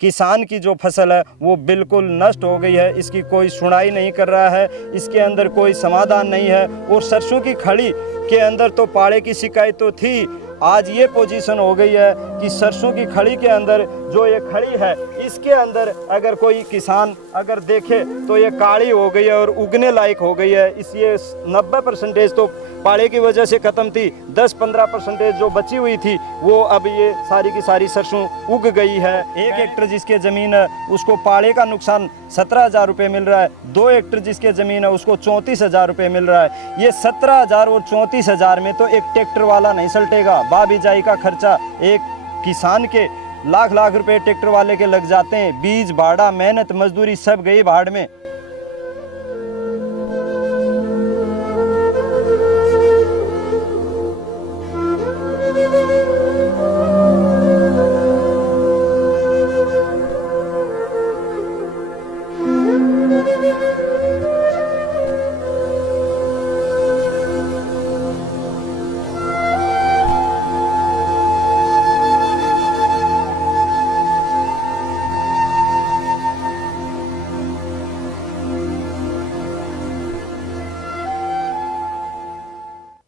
किसान की जो फसल है वो बिल्कुल नष्ट हो गई है। इसकी कोई सुनाई नहीं कर रहा है, इसके अंदर कोई समाधान नहीं है। और सरसों की खड़ी के अंदर तो पाड़े की शिकायत तो थी, आज ये पोजीशन हो गई है कि सरसों की खड़ी के अंदर जो ये खड़ी है इसके अंदर अगर कोई किसान अगर देखे तो ये काली हो गई है और उगने लायक हो गई है। इस ये 90% तो पाड़े की वजह से ख़त्म थी, 10-15% जो बची हुई थी वो अब ये सारी की सारी सरसों उग गई है। 1 हेक्टर जिसके ज़मीन है उसको पाड़े का नुकसान 17,000 रुपये मिल रहा है। 2 हेक्टर जिसके ज़मीन है उसको 34,000 रुपये मिल रहा है। ये 17,000 और 34,000 में तो एक ट्रैक्टर वाला नहीं सलटेगा। बा बिजाई का खर्चा एक किसान के लाख लाख रुपए ट्रैक्टर वाले के लग जाते हैं। बीज भाड़ा मेहनत मजदूरी सब गई भाड़ में।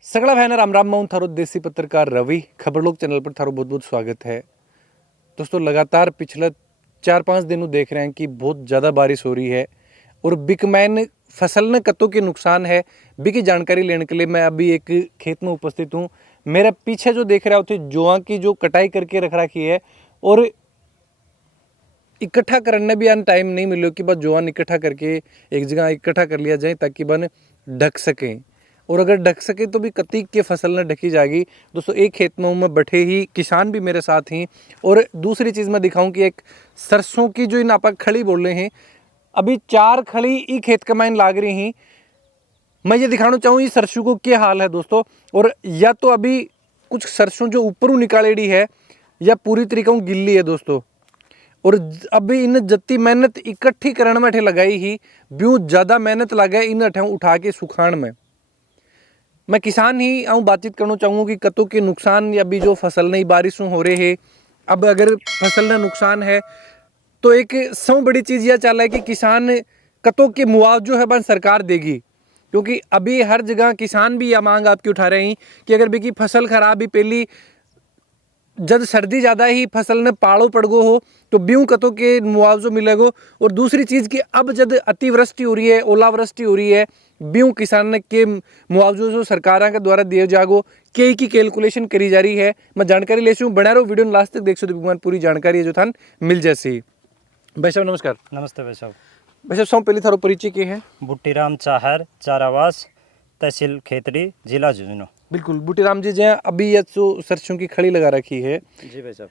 सगड़ा भाई राम राम। मैं थारो देसी पत्रकार रवि। खबरलोक चैनल पर थारो बहुत बहुत स्वागत है। दोस्तों लगातार पिछले 4-5 दिनों देख रहे हैं कि बहुत ज़्यादा बारिश हो रही है और बिकमैन फसल ने कतों के नुकसान है। बिकी जानकारी लेने के लिए मैं अभी एक खेत में उपस्थित हूँ। मेरे पीछे जो देख रहे हो जुआ की जो कटाई करके रख रखी है और इकट्ठा करने भी आन टाइम नहीं मिलो कि बस जुआन इकट्ठा करके एक जगह इकट्ठा कर लिया जाए ताकि बन ढक सकें। और अगर ढक सके तो भी कतीक के फसल न ढकी जाएगी। दोस्तों एक खेत में मैं बैठे ही किसान भी मेरे साथ ही। और दूसरी चीज़ मैं दिखाऊं कि एक सरसों की जो इन आप खड़ी बोल रहे हैं, अभी 4 खड़ी ई खेत कमाइन लाग रही हैं। मैं ये दिखाना चाहूँ इस सरसों को क्या हाल है दोस्तों। और या तो अभी कुछ सरसों जो ऊपरों निकालेड़ी है या पूरी तरीका गिल्ली है दोस्तों। और अभी इन जत्ती मेहनत इकट्ठी करने में लगाई ही ब्यूँ ज़्यादा मेहनत लगा इन उठा के सुखाण में। मैं किसान ही आऊँ बातचीत करना चाहूँगा कि कतों के नुकसान या अभी जो फसल नहीं बारिशों हो रहे है। अब अगर फसल का नुकसान है तो एक सब बड़ी चीज़ यह चाल है कि किसान कतों के मुआवजो है बन सरकार देगी। क्योंकि अभी हर जगह किसान भी यह मांग आपकी उठा रहे हैं कि अगर भी की फसल खराब ही पहली जब सर्दी ज़्यादा ही फसल ने पाड़ो पड़ गो हो तो ब्यूँ कतों के मुआवजो मिलेगो। और दूसरी चीज़ कि अब जब अतिवृष्टि हो रही है ओलावृष्टि हो रही है ब्यूँ किसान के मुआवजों जो सरकार के द्वारा दिए जागो के की कैलकुलेशन करी जा रही है। मैं जानकारी ले बना रहा हूँ, वीडियो लास्ट तक देख सकते पूरी जानकारी जो था मिल जैसी। भाई साहब नमस्कार। नमस्ते भाई साहब। भाई साहब सब पहले थारो परिचय के है? बुट्टीराम चाहर, चारावास, तहसील खेतड़ी, जिला झुंझुनू। बिल्कुल बूटीराम जी जहाँ अभी यह जो सरसों की खड़ी लगा रखी है, जी भाई साहब,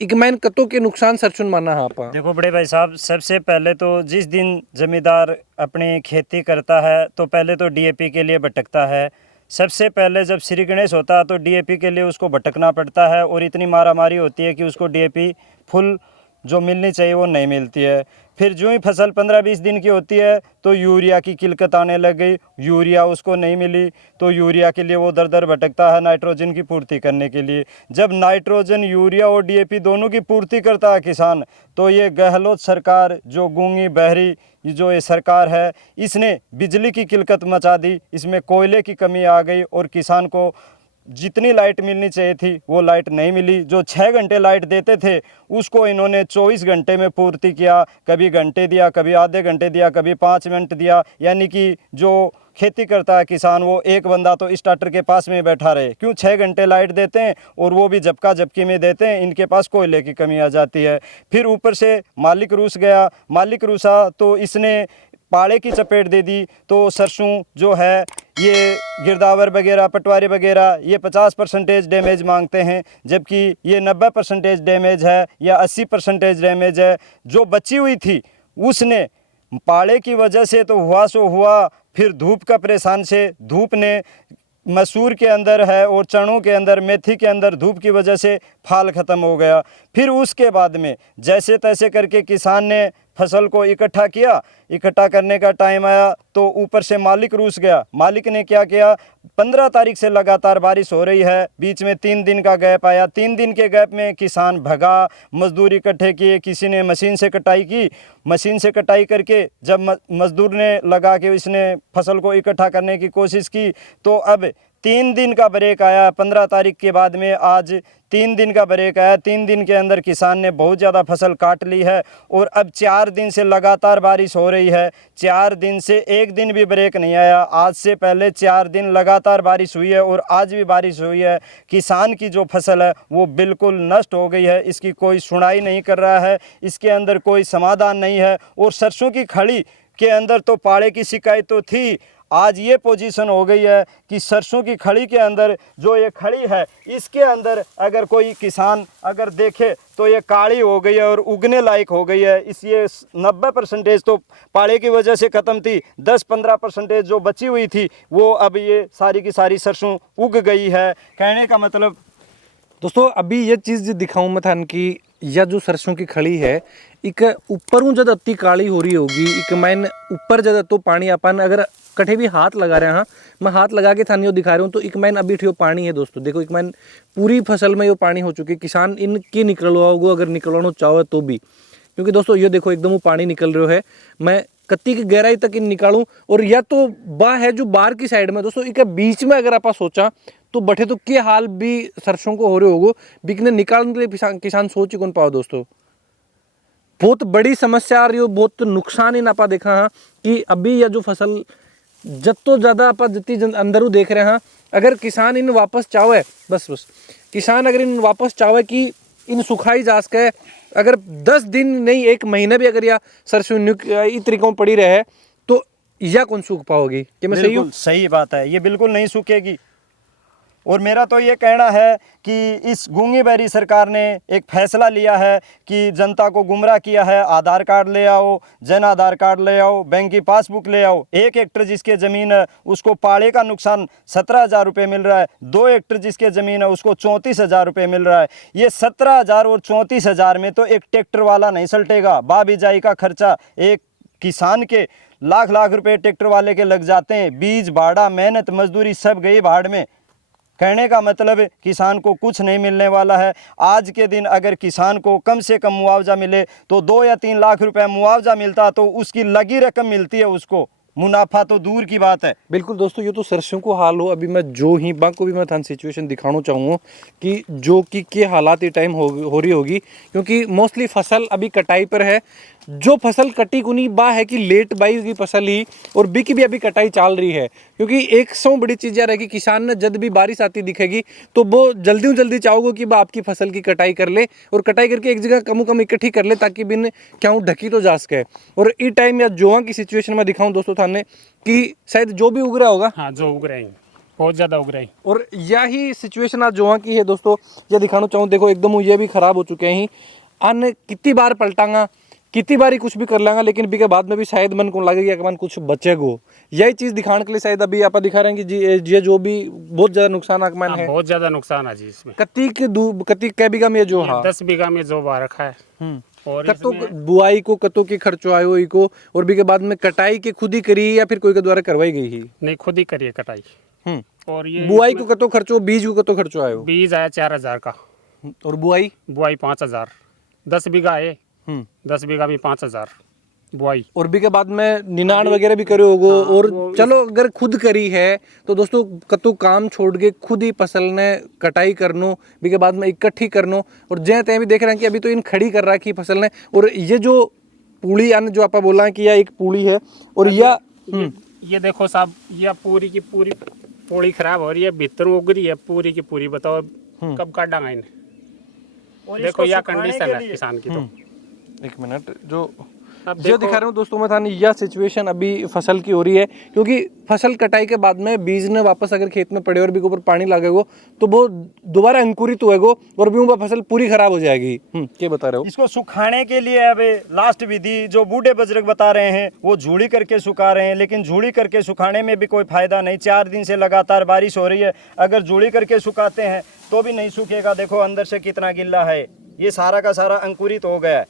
एक मैन कतों के नुकसान सरसों माना है आप? देखो बड़े भाई साहब, सबसे पहले तो जिस दिन जमींदार अपनी खेती करता है तो पहले तो डीएपी के लिए भटकता है। सबसे पहले जब श्री गणेश होता है तो डीएपी के लिए उसको भटकना पड़ता है और इतनी मारामारी होती है कि उसको डीएपी फुल जो मिलनी चाहिए वो नहीं मिलती है। फिर जो ही फसल 15-20 दिन की होती है तो यूरिया की किल्कत आने लग गई, यूरिया उसको नहीं मिली तो यूरिया के लिए वो दर दर भटकता है नाइट्रोजन की पूर्ति करने के लिए। जब नाइट्रोजन यूरिया और डीएपी दोनों की पूर्ति करता है किसान, तो ये गहलोत सरकार जो गूंगी बहरी जो ये सरकार है इसने बिजली की किल्कत मचा दी। इसमें कोयले की कमी आ गई और किसान को जितनी लाइट मिलनी चाहिए थी वो लाइट नहीं मिली। जो 6 घंटे लाइट देते थे उसको इन्होंने 24 घंटे में पूर्ति किया। कभी घंटे दिया, कभी आधे घंटे दिया, कभी 5 मिनट दिया। यानी कि जो खेती करता है किसान वो एक बंदा तो स्टार्टर के पास में बैठा रहे। क्यों 6 घंटे लाइट देते हैं और वो भी झपका झपकी में देते हैं, इनके पास कोयले की कमी आ जाती है। फिर ऊपर से मालिक रूस गया, मालिक रूसा तो इसने पाड़े की चपेट दे दी। तो सरसों जो है ये गिरदावर वगैरह पटवारी वगैरह ये 50% डैमेज मांगते हैं, जबकि ये 90% डैमेज है या 80% डैमेज है। जो बची हुई थी उसने पाड़े की वजह से तो हुआ सो हुआ, फिर धूप का परेशान से धूप ने मसूर के अंदर है और चनों के अंदर मेथी के अंदर धूप की वजह से फाल ख़त्म हो गया। फिर उसके बाद में जैसे तैसे करके किसान ने फसल को इकट्ठा किया। इकट्ठा करने का टाइम आया तो ऊपर से मालिक रूस गया। मालिक ने क्या किया, 15 तारीख से लगातार बारिश हो रही है, बीच में 3 दिन का गैप आया। 3 दिन के गैप में किसान भगा, मजदूर इकट्ठे किए, किसी ने मशीन से कटाई की। मशीन से कटाई करके जब मजदूर ने लगा के इसने फसल को इकट्ठा करने की कोशिश की तो अब 3 दिन का ब्रेक आया। 15 तारीख के बाद में आज 3 दिन का ब्रेक आया। 3 दिन के अंदर किसान ने बहुत ज़्यादा फसल काट ली है और अब 4 दिन से लगातार बारिश हो रही है। 4 दिन से एक दिन भी ब्रेक नहीं आया। आज से पहले 4 दिन लगातार बारिश हुई है और आज भी बारिश हुई है। किसान की जो फसल है वो बिल्कुल नष्ट हो गई है। इसकी कोई सुनवाई नहीं कर रहा है, इसके अंदर कोई समाधान नहीं है। और सरसों की खड़ी के अंदर तो पाड़े की शिकायत तो थी, आज ये पोजीशन हो गई है कि सरसों की खड़ी के अंदर जो ये खड़ी है इसके अंदर अगर कोई किसान अगर देखे तो ये काली हो गई है और उगने लायक हो गई है। इस ये 90% तो पाड़े की वजह से ख़त्म थी, 10-15% जो बची हुई थी वो अब ये सारी की सारी सरसों उग गई है। कहने का मतलब दोस्तों अभी ये चीज़ दिखाऊं मैं थान की या जो सरसों की खड़ी है एक ऊपरों जब अति काली हो रही होगी, एक मैन ऊपर जब तो पानी अपन अगर कठे भी हाथ लगा रहे हैं, हाँ मैं हाथ लगा के थानियों दिखा रहा हूँ तो एक मैन अभी ठियो पानी है दोस्तों। देखो एक मैन पूरी फसल में ये पानी हो चुकी है। किसान इनकी निकलवा होगा अगर निकलवाना चाहो तो भी, क्योंकि दोस्तों ये देखो एकदम वो पानी निकल रहा है। मैं कत्ती की गहराई तक इन निकालूं और या तो बा है जो बाहर की साइड में दोस्तों एक बीच में अगर आप सोचा तो बठे तो क्या हाल भी सरसों को हो रहे होगो बिकने निकालने के लिए किसान सोच ही कौन पाओ दोस्तों। बहुत बड़ी समस्या आ रही हो, बहुत नुकसान ही ना पा देखा हाँ कि अभी यह जो फसल जब तो ज़्यादा आप जितनी अंदरू देख रहे हैं, अगर किसान इन वापस चाहे बस किसान अगर इन वापस चाहे कि इन सुखाई जास के अगर 10 दिन नहीं 1 महीने भी अगर या सरसों इस तरीकों पड़ी रहे तो या कौन सूख पाओगी? कि मैं सही हूँ? सही बात है, ये बिल्कुल नहीं सूखेगी। और मेरा तो ये कहना है कि इस गूंगी बहरी सरकार ने एक फैसला लिया है कि जनता को गुमराह किया है। आधार कार्ड ले आओ, जन आधार कार्ड ले आओ, बैंक की पासबुक ले आओ। 1 हेक्टर जिसके ज़मीन है उसको पाड़े का नुकसान 17,000 रुपये मिल रहा है। 2 हेक्टर जिसके ज़मीन है उसको 34,000 रुपये मिल रहा है। ये 17,000 और 34,000 में तो एक ट्रैक्टर वाला नहीं सलटेगा। बा बिजाई का खर्चा एक किसान के लाख रुपए ट्रैक्टर वाले के लग जाते हैं। बीज भाड़ा मेहनत मजदूरी सब गई भाड़ में। कहने का मतलब किसान को कुछ नहीं मिलने वाला है। आज के दिन अगर किसान को कम से कम मुआवजा मिले तो 2 या 3 लाख रुपए मुआवजा मिलता तो उसकी लगी रकम मिलती है उसको, मुनाफा तो दूर की बात है। बिल्कुल दोस्तों ये तो सरसों को हाल हो। अभी मैं जो ही बा को भी मैं थान सिचुएशन दिखाना चाहूँगा कि जो कि के हालात ये टाइम हो रही होगी, क्योंकि मोस्टली फसल अभी कटाई पर है। जो फसल कटी कुनी बा है कि लेट बाई की फसल ही और बी की भी अभी कटाई चल रही है। क्योंकि एक सौ बड़ी चीज़ यह रहेगी किसान ने जब भी बारिश आती दिखेगी तो वो जल्दी चाहोगे कि बा आपकी फसल की कटाई कर ले और कटाई करके एक जगह कम इकट्ठी कर ले ताकि बिन क्यों ढकी तो जा सके। और इस टाइम या जोआ की सिचुएशन में दिखाऊं दोस्तों थाने कि शायद जो भी उग रहा होगा, हाँ जो उग रहे हैं बहुत ज़्यादा उग रहे हैं। और यही सिचुएशन आज जोआ की है दोस्तों। ये दिखाना चाहूँ देखो एकदम ये भी खराब हो चुके हैं। अन्न कितनी बार पलटांगा कितनी बारी कुछ भी कर लेंगे लेकिन भी के बाद में भी शायद मन को लगेगा कि मन कुछ बचेगो। यही चीज़ दिखाने के लिए शायद अभी आप दिखा रहे हैं कि ये जो भी बहुत ज़्यादा नुकसान आगमन है। बहुत ज़्यादा नुकसान है जी इसमें। कत्ती कै बीघा में जो हाँ 10 बीघा में जो बा रखा है और कतो बुआई को कतो के खर्चो आयो ई को और भी के बाद में कटाई के खुद ही करी या फिर कोई के द्वारा करवाई गई ही? नहीं खुद ही करिए कटाई। और ये बुआई को कतो खर्चो, बीज को कतो खर्चो आयो? बीज आया 4,000 का और बुआई 5,000। 10 बीघा है, 10 बीघा में 5,000 बुआई। और भी के बाद में निनाण वगैरह भी करे होगो। हाँ, और चलो अगर खुद करी है तो दोस्तों कतो काम छोड़ के खुद ही फसल ने कटाई करनो भी के बाद में इकट्ठी करनो। और जय तय भी देख रहे हैं कि अभी तो इन खड़ी कर रखी फसल ने। और ये जो पूड़ी अन्न जो आप बोला है कि यह एक पूड़ी है और ये देखो साहब यह पूरी की पूरी पूड़ी खराब हो रही है, भीतर उग रही है पूरी की पूरी। बताओ कब काटांगा इन्हें? देखो यह कंडीशन है किसान की। तो एक मिनट जो अब जो दिखा रहा हूँ दोस्तों मैं थाने यह सिचुएशन अभी फसल की हो रही है। क्योंकि फसल कटाई के बाद में बीज ने वापस अगर खेत में पड़े और भी ऊपर पानी लगेगो तो वो दोबारा अंकुरित होएगो और भी वो फसल पूरी खराब हो जाएगी। क्या बता रहे हो? इसको सुखाने के लिए अब लास्ट विधि जो बूढ़े बुजुर्ग बता रहे हैं वो झूड़ी करके सुखा रहे हैं, लेकिन झूड़ी करके सुखाने में भी कोई फायदा नहीं। 4 दिन से लगातार बारिश हो रही है, अगर झूड़ी करके सुखाते हैं तो भी नहीं सूखेगा। देखो अंदर से कितना गिल्ला है, ये सारा का सारा अंकुरित हो गया है।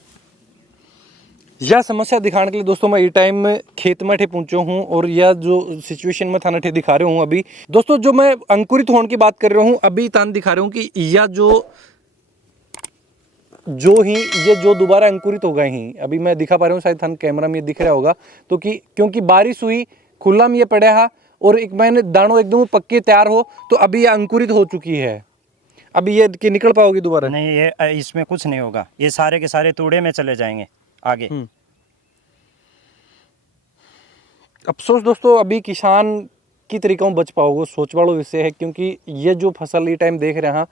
यह समस्या दिखाने के लिए दोस्तों मैं ये टाइम खेत में ठे पहुंचा हूँ और यह जो सिचुएशन में थाना ठे दिखा रहा हूँ अभी दोस्तों, जो मैं अंकुरित होने की बात कर रहा हूँ अभी तान दिखा रहा हूँ कि यह ये जो दोबारा अंकुरित हो गए हैं, अभी मैं दिखा पा रहा हूँ, शायद थान कैमरा में ये दिख रहा होगा, तो कि क्योंकि बारिश हुई खुला में ये पड़ा है और एक महीने दानों एकदम पक्के तैयार हो तो अभी ये अंकुरित हो चुकी है। अभी ये कि निकल पाओगी दोबारा? नहीं, ये इसमें कुछ नहीं होगा, ये सारे के सारे तूड़े में चले जाएंगे आगे। अफसोस दोस्तों अभी किसान की तरीकों बच पाओगे, सोच वालो विषय है, क्योंकि ये जो फसल ये टाइम देख रहे हैं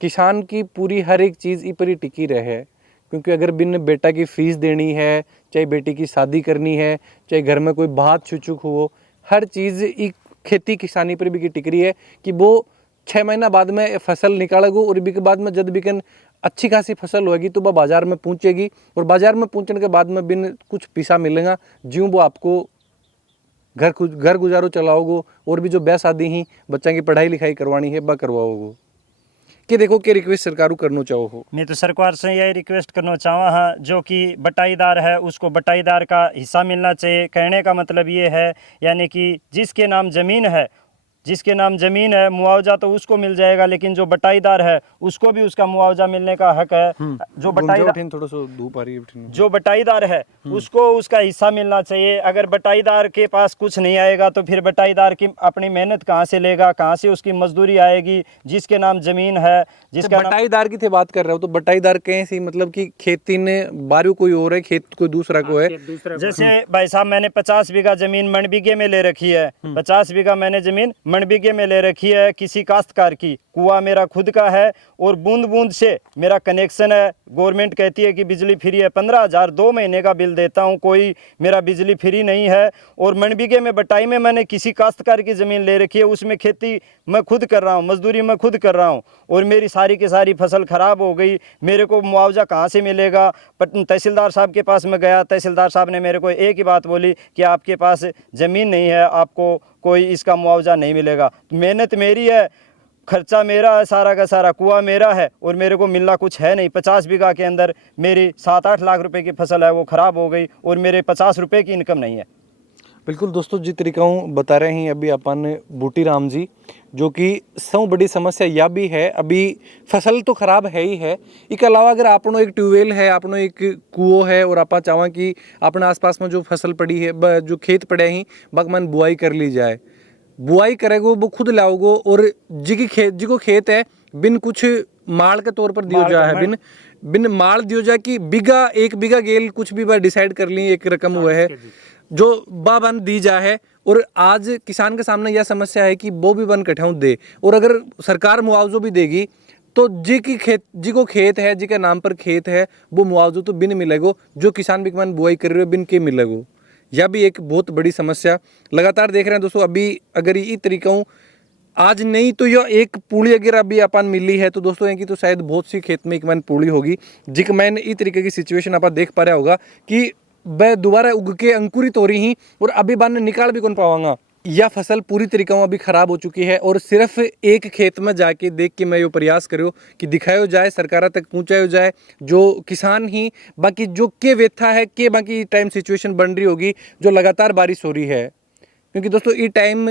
किसान की पूरी हर एक चीज़ ई पर ही टिकी रहे, क्योंकि अगर बिन बेटा की फीस देनी है, चाहे बेटी की शादी करनी है, चाहे घर में कोई बात छुचुक हो, हर चीज़ एक खेती किसानी पर भी की टिक रही है कि वो 6 महीना बाद में फसल निकालेगो और भी के बाद में जब बिकन अच्छी खासी फसल होगी तो वह बाजार में पहुंचेगी और बाजार में पहुंचने के बाद में बिन कुछ पैसा मिलेगा ज्यों वो आपको घर गुजारो चलाओगो और भी जो ब्याह शादी ही बच्चा की पढ़ाई लिखाई करवानी है वह करवाओगो। कि देखो के रिक्वेस्ट सरकार करना चाहो हो? मैं तो सरकार से यही रिक्वेस्ट करना चाहूँ हाँ, जो कि बटाईदार है उसको बटाईदार का हिस्सा मिलना चाहिए। कहने का मतलब ये है यानी कि जिसके नाम ज़मीन है मुआवजा तो उसको मिल जाएगा, लेकिन जो बटाईदार है उसको भी उसका मुआवजा मिलने का हक है। जो बटाईदार है उसको उसका हिस्सा मिलना चाहिए। अगर बटाईदार के पास कुछ नहीं आएगा तो फिर बटाईदार की अपनी मेहनत कहाँ से लेगा, कहाँ से उसकी मजदूरी आएगी? जिसके नाम ज़मीन है, जिसका बटाईदार की थे बात कर रहे हो तो बटाईदार कैसे, मतलब कि खेती ने बारू कोई और है, खेत कोई दूसरा को है? जैसे भाई साहब मैंने 50 बीघा जमीन मनबीघे में ले रखी है, 50 बीघा मैंने जमीन मनबीघे में ले रखी है किसी काश्तकार की। कुआं मेरा खुद का है और बूंद बूंद से मेरा कनेक्शन है। गवर्नमेंट कहती है कि बिजली फ्री है, 15,000 2 महीने का बिल देता हूं, कोई मेरा बिजली फ्री नहीं है। और मनबीघे में बटाई में मैंने किसी काश्तकार की ज़मीन ले रखी है, उसमें खेती मैं खुद कर रहा हूं, मजदूरी मैं खुद कर रहा हूं और मेरी सारी की सारी फसल ख़राब हो गई। मेरे को मुआवजा कहाँ से मिलेगा? तहसीलदार साहब के पास मैं गया, तहसीलदार साहब ने मेरे को एक ही बात बोली कि आपके पास ज़मीन नहीं है, आपको कोई इसका मुआवजा नहीं मिलेगा। मेहनत मेरी है, खर्चा मेरा है, सारा का सारा कुआं मेरा है और मेरे को मिलना कुछ है नहीं। 50 बीघा के अंदर मेरी 7-8 लाख रुपए की फसल है, वो ख़राब हो गई और मेरे 50 रुपए की इनकम नहीं है। बिल्कुल दोस्तों, जिस तरीका हूँ बता रहे हैं अभी अपन बूटी राम जी, जो कि सौ बड़ी समस्या यह भी है अभी फसल तो ख़राब है ही है, इसके अलावा अगर आपनो एक ट्यूबवेल है, आपनो एक कुओं है और आप चाहें कि अपने आसपास में जो फसल पड़ी है, जो खेत पड़े हैं बागमान बुआई कर ली जाए, बुआई करेगो वो खुद लाओगो और जिको खेत है बिन कुछ माल के तौर पर दियो जा है, बिन माल दियो जाए कि एक बीघा गेल कुछ भी बार डिसाइड कर ली एक रकम हुआ है जो बन दी जा है। और आज किसान के सामने यह समस्या है कि वो भी बन कठाऊ दे और अगर सरकार मुआवजा भी देगी तो जिको खेत है, जिके नाम पर खेत है वो मुआवजा तो बिन मिलेगो, जो किसान बिकमान बुआई कर रहे हो बिन के मिलेगो। यह भी एक बहुत बड़ी समस्या लगातार देख रहे हैं दोस्तों। अभी अगर ये तरीका हूँ आज नहीं तो यह एक पूली अगर अभी अपन मिली है तो दोस्तों की तो शायद बहुत सी खेत में एक मैन पूली होगी, जिक मैन इस तरीके की सिचुएशन आप देख पा रहा होगा कि वह दोबारा उग के अंकुरित हो रही ही और अभी बन निकाल भी कौन पावांगा। यह फसल पूरी तरीके से अभी खराब हो चुकी है और सिर्फ एक खेत में जाके देख के मैं ये प्रयास करो कि दिखायो जाए, सरकार तक पहुंचायो जाए, जो किसान ही बाकी जो के व्यथा है के बाकी टाइम सिचुएशन बन रही होगी जो लगातार बारिश हो रही है। क्योंकि दोस्तों ये टाइम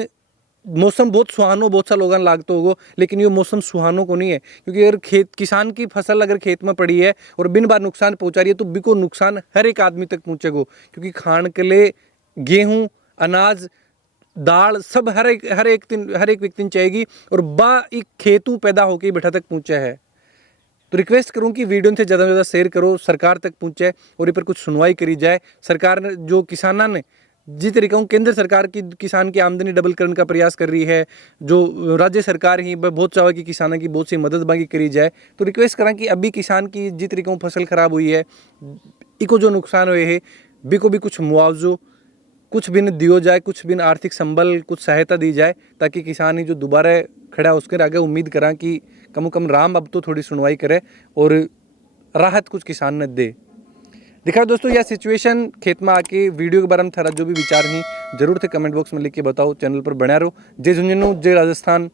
मौसम बहुत सुहानो बहुत सा लोगों लागतो होगा, लेकिन ये मौसम सुहानो को नहीं है, क्योंकि अगर किसान की फसल अगर खेत में पड़ी है और बिन बार नुकसान पहुंचा रही है तो बिको नुकसान हर एक आदमी तक पहुंचेगा, क्योंकि खान के लिए गेहूं, अनाज, दाल सब हर एक व्यक्ति ने चाहेगी और बा एक खेतों पैदा होकर बैठा तक पहुंचा है। तो रिक्वेस्ट करूं कि वीडियो से ज़्यादा से ज़्यादा शेयर करो, सरकार तक पहुंचे और इस पर कुछ सुनवाई करी जाए। सरकार ने जो किसाना ने जिस तरीका केंद्र सरकार की किसान की आमदनी डबल करने का प्रयास कर रही है, जो राज्य सरकार ही बहुत चाहे कि किसानों की बहुत सी मदद मांगी करी जाए। तो रिक्वेस्ट करें कि अभी किसान की जिस तरीका फसल खराब हुई है, इको जो नुकसान हुए है बिको भी कुछ मुआवजो कुछ बिन दियो जाए, कुछ बिन आर्थिक संबल कुछ सहायता दी जाए, ताकि किसान ही जो दोबारा खड़ा उसके आगे उम्मीद करा कि कम कम राम अब तो थोड़ी सुनवाई करे और राहत कुछ किसान ने दे। दिखा दोस्तों यह सिचुएशन खेत में आके वीडियो के बारे में थारा जो भी विचार ही जरूर थे कमेंट बॉक्स में लिख के बताओ। चैनल पर बना रहो। जय झुंझुनू, जय राजस्थान।